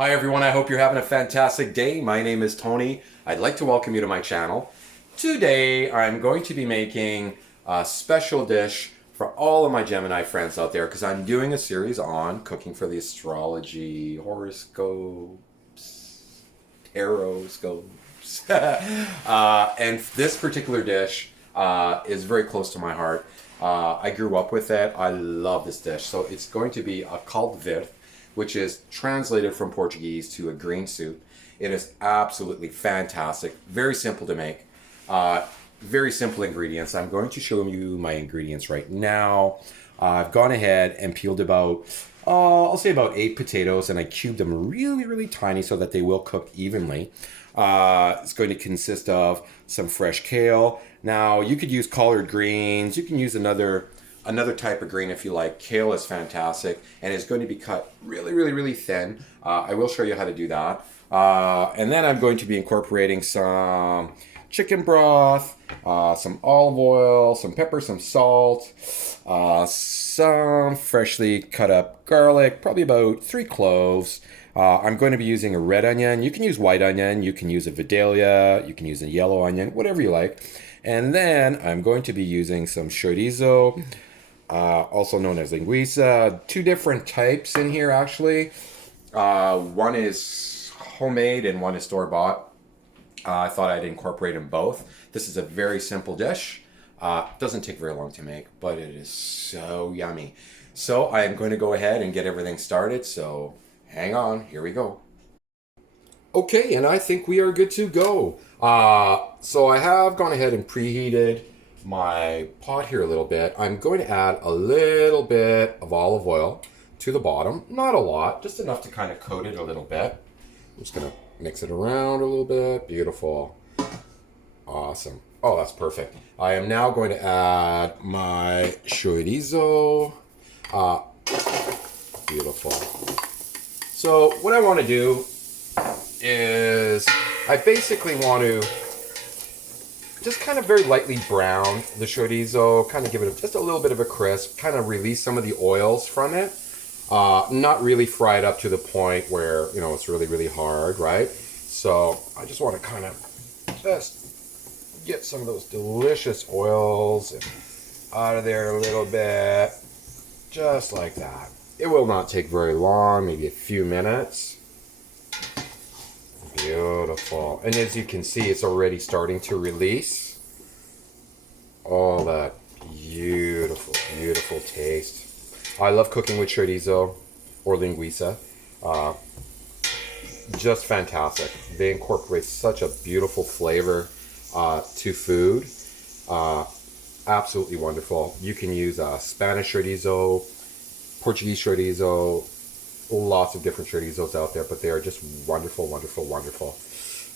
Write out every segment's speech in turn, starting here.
Hi everyone, I hope you're having a fantastic day. My name is Tony. I'd like to welcome you to my channel. Today I'm going to be making a special dish for all of my Gemini friends out there because I'm doing a series on cooking for the astrology, horoscopes, tarot scopes. And this particular dish is very close to my heart. I grew up with it. I love this dish. So it's going to be a Caldo Verde, which is translated from Portuguese to a green soup. It is absolutely fantastic. Very simple to make. Very simple ingredients. I'm going to show you my ingredients right now. I've gone ahead and peeled about, I'll say about 8 potatoes, and I cubed them really, really tiny so that they will cook evenly. It's going to consist of some fresh kale. Now, you could use collard greens. You can use another type of green if you like. Kale is fantastic and it's going to be cut really, really, really thin. I will show you how to do that. And then I'm going to be incorporating some chicken broth, some olive oil, some pepper, some salt, some freshly cut up garlic, probably about 3 cloves. I'm going to be using a red onion. You can use white onion, you can use a Vidalia, you can use a yellow onion, whatever you like. And then I'm going to be using some chorizo, also known as linguiça. 2 different types in here actually. One is homemade and one is store-bought. I thought I'd incorporate them both. This is a very simple dish. Doesn't take very long to make, but it is so yummy. So I am going to go ahead and get everything started. So hang on, here we go. Okay, and I think we are good to go. So I have gone ahead and preheated my pot here a little bit. I'm going to add a little bit of olive oil to the bottom. Not a lot, just enough to kind of coat it a little bit. I'm just going to mix it around a little bit. Beautiful. Awesome. Oh, that's perfect. I am now going to add my chorizo. Beautiful. So what I want to do is I basically want to just kind of very lightly brown the chorizo, kind of give it just a little bit of a crisp, kind of release some of the oils from it. Not really fry it up to the point where, you know, it's really, really hard, right? So I just want to kind of just get some of those delicious oils out of there a little bit, just like that. It will not take very long, maybe a few minutes. Beautiful. And as you can see, it's already starting to release all that beautiful, beautiful taste. I love cooking with chorizo or linguiça. Just fantastic. They incorporate such a beautiful flavor to food. Absolutely wonderful. You can use Spanish chorizo, Portuguese chorizo, lots of different chorizos out there, but they are just wonderful, wonderful, wonderful.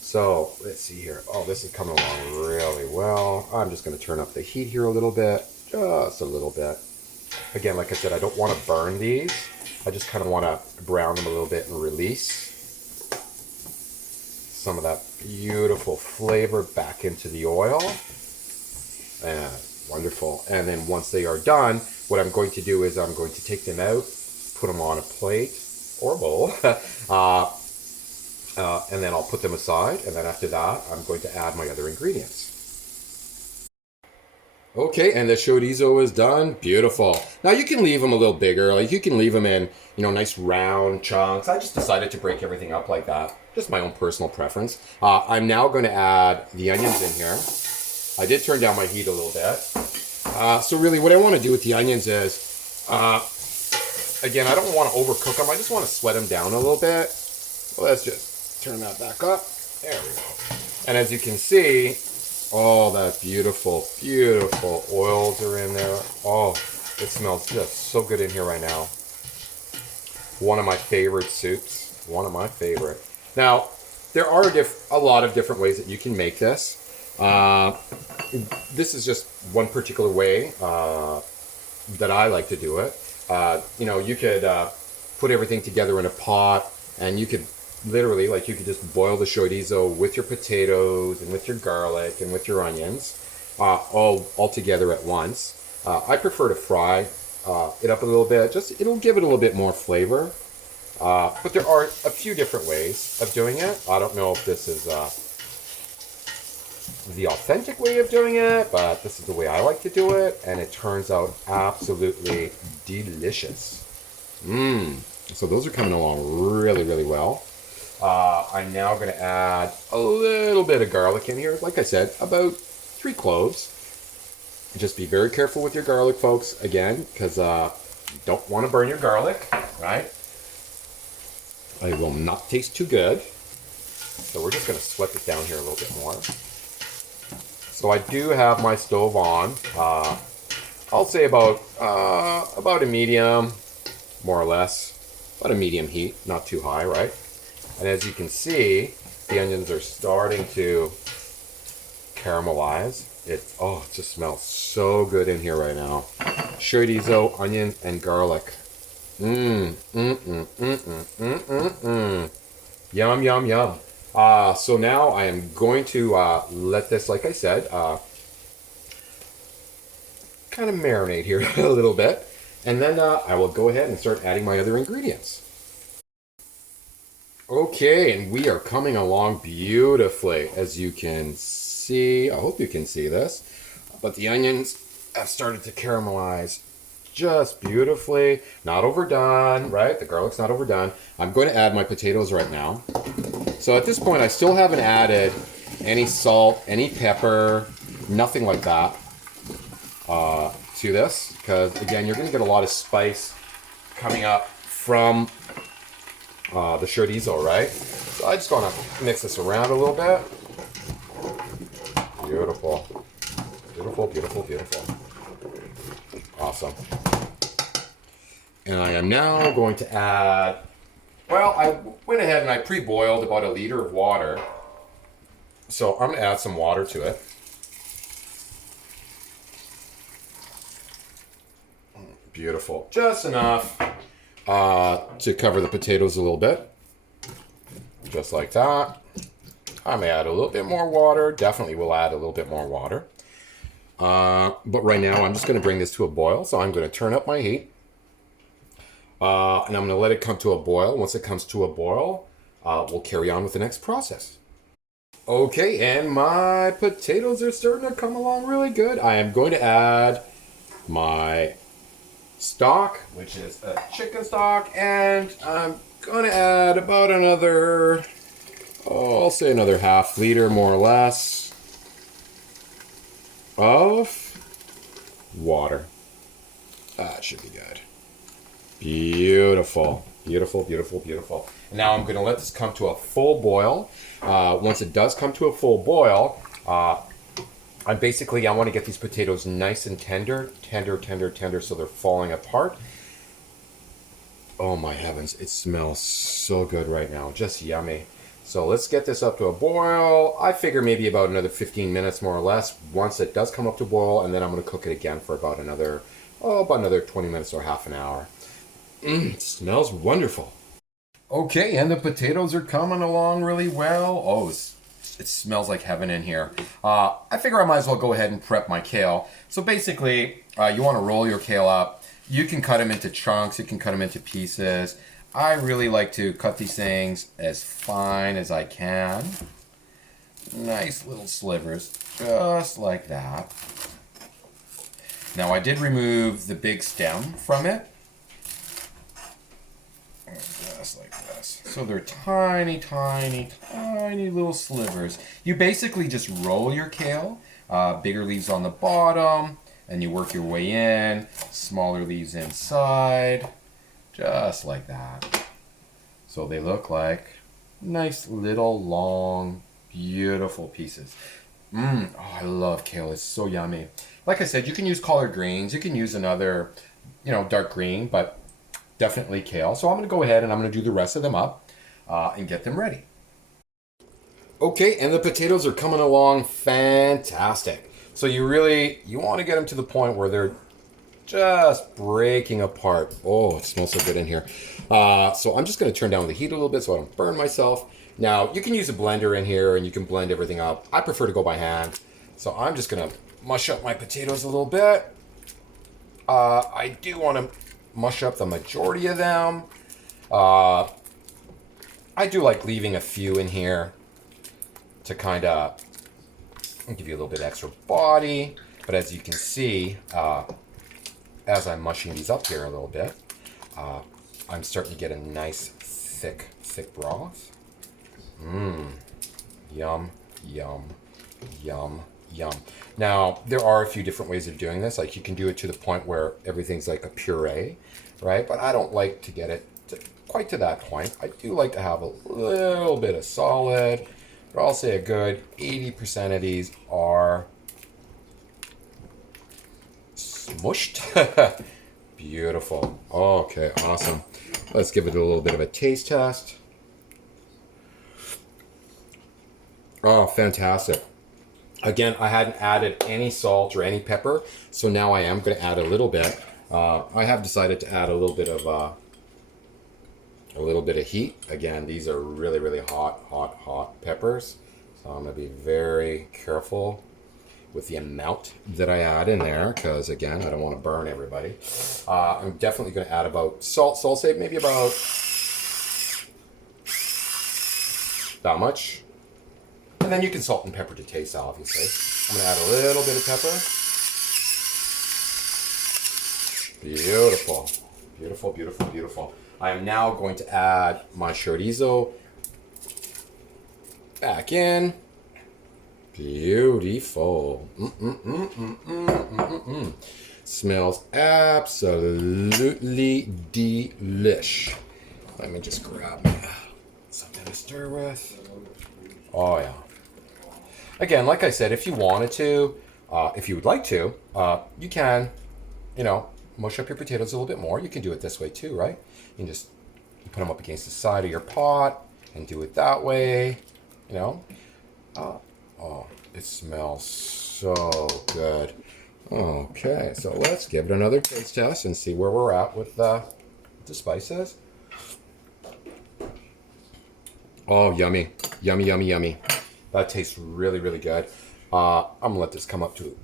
So let's see here. Oh, this is coming along really well. I'm just going to turn up the heat here a little bit, just a little bit. Again, like I said, I don't want to burn these. I just kind of want to brown them a little bit and release some of that beautiful flavor back into the oil. And wonderful. And then once they are done, what I'm going to do is I'm going to take them out, put them on a plate or bowl, and then I'll put them aside. And then after that, I'm going to add my other ingredients. Okay, and the chorizo is done. Beautiful. Now you can leave them a little bigger. Like you can leave them in, you know, nice round chunks. I just decided to break everything up like that. Just my own personal preference. I'm now going to add the onions in here. I did turn down my heat a little bit. So really what I want to do with the onions is, again, I don't want to overcook them. I just want to sweat them down a little bit. So let's just turn that back up. There we go. And as you can see, all that beautiful, beautiful oils are in there. Oh, it smells just so good in here right now. One of my favorite soups. One of my favorite. Now, there are a lot of different ways that you can make this. This is just one particular way that I like to do it. You know, you could put everything together in a pot, and you could literally, like, you could just boil the chorizo with your potatoes and with your garlic and with your onions, all together at once. I prefer to fry it up a little bit. Just it'll give it a little bit more flavor. But there are a few different ways of doing it. I don't know if this is the authentic way of doing it, but this is the way I like to do it, and it turns out absolutely delicious. So those are coming along really, really well. I'm now going to add a little bit of garlic in here. Like I said, about 3 cloves. Just be very careful with your garlic, folks, again, because you don't want to burn your garlic, right? It will not taste too good. So we're just going to sweat it down here a little bit more. So I do have my stove on. I'll say about a medium, more or less. About a medium heat, not too high, right? And as you can see, the onions are starting to caramelize. It just smells so good in here right now. Chorizo, onion, and garlic. Yum, yum, yum. So now I am going to let this, like I said, kind of marinate here a little bit. And then I will go ahead and start adding my other ingredients. Okay, and we are coming along beautifully, as you can see. I hope you can see this. But the onions have started to caramelize just beautifully. Not overdone, right? The garlic's not overdone. I'm going to add my potatoes right now. So at this point, I still haven't added any salt, any pepper, nothing like that to this. Because, again, you're going to get a lot of spice coming up from the chorizo, right? So I just want to mix this around a little bit. Beautiful. Beautiful, beautiful, beautiful. Awesome. And I am now going to add, well, I went ahead and I pre-boiled about 1 liter of water. So I'm going to add some water to it. Beautiful. Just enough to cover the potatoes a little bit. Just like that. I may add a little bit more water. Definitely will add a little bit more water. But right now I'm just going to bring this to a boil. So I'm going to turn up my heat. And I'm going to let it come to a boil. Once it comes to a boil, we'll carry on with the next process. Okay, and my potatoes are starting to come along really good. I am going to add my stock, which is a chicken stock, and I'm going to add about another, I'll say another half liter more or less of water. That should be good. Beautiful. Beautiful, beautiful, beautiful. Now I'm going to let this come to a full boil. Once it does come to a full boil, I want to get these potatoes nice and tender, so they're falling apart. Oh my heavens, it smells so good right now, just yummy. So let's get this up to a boil. I figure maybe about another 15 minutes more or less once it does come up to boil, and then I'm going to cook it again for about another 20 minutes or half an hour. It smells wonderful. Okay, and the potatoes are coming along really well. Oh, it smells like heaven in here. I figure I might as well go ahead and prep my kale. So basically, you want to roll your kale up. You can cut them into chunks. You can cut them into pieces. I really like to cut these things as fine as I can. Nice little slivers, just like that. Now I did remove the big stem from it. Just like this. So they're tiny, tiny, tiny little slivers. You basically just roll your kale, bigger leaves on the bottom, and you work your way in, smaller leaves inside, just like that. So they look like nice little long, beautiful pieces. Oh, I love kale. It's so yummy. Like I said, you can use collard greens. You can use another, dark green, but definitely kale. So I'm going to go ahead and I'm going to do the rest of them up and get them ready. Okay, and the potatoes are coming along fantastic. So you want to get them to the point where they're just breaking apart. Oh, it smells so good in here. So I'm just going to turn down the heat a little bit so I don't burn myself. Now, you can use a blender in here and you can blend everything up. I prefer to go by hand. So I'm just going to mush up my potatoes a little bit. I do want to mush up the majority of them. I do like leaving a few in here to kind of give you a little bit extra body. But as you can see, as I'm mushing these up here a little bit, I'm starting to get a nice thick broth. Yum, yum, yum, yum. Now, there are a few different ways of doing this. Like you can do it to the point where everything's like a puree, right? But I don't like to get it quite to that point. I do like to have a little bit of solid, but I'll say a good 80% of these are smushed. Beautiful. Okay, awesome. Let's give it a little bit of a taste test. Oh, fantastic. Again, I hadn't added any salt or any pepper, so now I am going to add a little bit. I have decided to add a little bit of heat. Again, these are really hot peppers, so I'm going to be very careful with the amount that I add in there, because again, I don't want to burn everybody. I'm definitely going to add about salt. So I'll say maybe about that much. And then you can salt and pepper to taste, obviously. I'm going to add a little bit of pepper. Beautiful. Beautiful, beautiful, beautiful. I am now going to add my chorizo back in. Beautiful. Smells absolutely delish. Let me just grab something to stir with. Oh, yeah. Again, like I said, if you wanted to, if you would like to, you can, mush up your potatoes a little bit more. You can do it this way too, right? You can just put them up against the side of your pot and do it that way, Oh, it smells so good. Okay, so let's give it another taste test and see where we're at with the spices. Oh, yummy. Yummy, yummy, yummy. That tastes really, really good. I'm going to let this come up to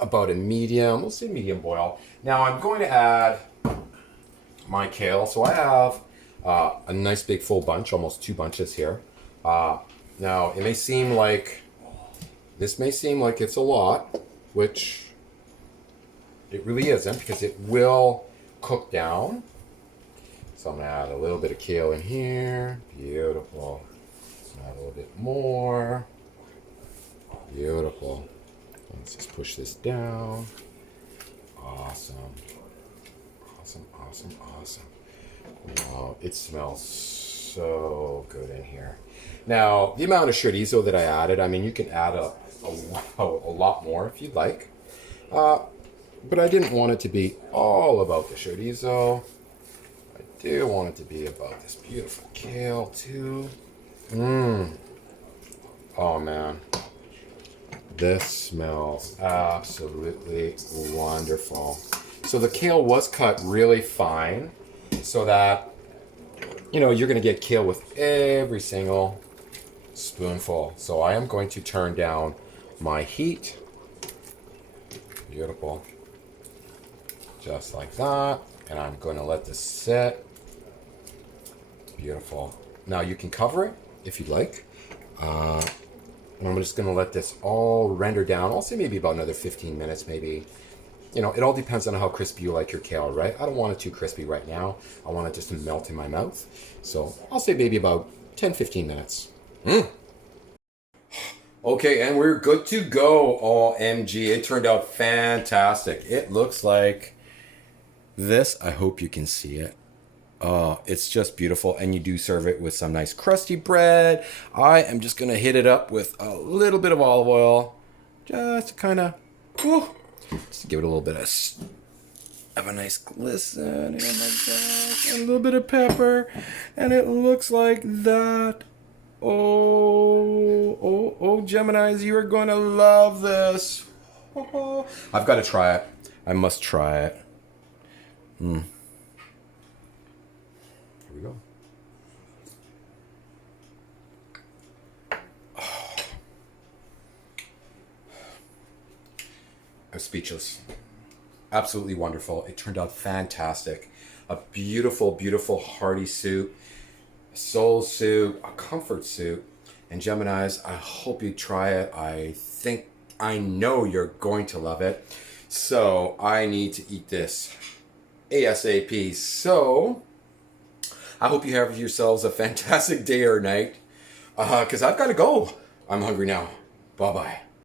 about a medium. We'll say medium boil. Now I'm going to add my kale. So I have a nice big full bunch, almost 2 bunches here. Now, it may seem like it's a lot, which it really isn't, because it will cook down. So I'm going to add a little bit of kale in here. Beautiful. Add a little bit more. Beautiful. Let's just push this down. Awesome. Awesome, awesome, awesome. Wow, it smells so good in here. Now, the amount of chorizo that I added, I mean, you can add a lot more if you'd like. But I didn't want it to be all about the chorizo. I do want it to be about this beautiful kale too. Oh man, this smells absolutely wonderful. So the kale was cut really fine so that you're going to get kale with every single spoonful. So I am going to turn down my heat. Beautiful. Just like that. And I'm going to let this sit. Beautiful. Now you can cover it if you'd like. And I'm just going to let this all render down. I'll say maybe about another 15 minutes, maybe. It all depends on how crispy you like your kale, right? I don't want it too crispy right now. I want it just to melt in my mouth. So I'll say maybe about 10-15 minutes. Okay, and we're good to go. OMG, it turned out fantastic. It looks like this. I hope you can see it. Oh, it's just beautiful. And you do serve it with some nice crusty bread. I am just going to hit it up with a little bit of olive oil. Just to kind of, just to give it a little bit of a nice glisten. Oh my gosh. And a little bit of pepper. And it looks like that. Oh, Geminis, you are going to love this. I've got to try it. I must try it. Here we go. I'm speechless. Absolutely wonderful. It turned out fantastic. A beautiful, beautiful hearty soup, a soul soup, a comfort soup. And Geminis, I hope you try it. I know you're going to love it. So I need to eat this ASAP. So I hope you have yourselves a fantastic day or night. Because I've got to go. I'm hungry now. Bye bye.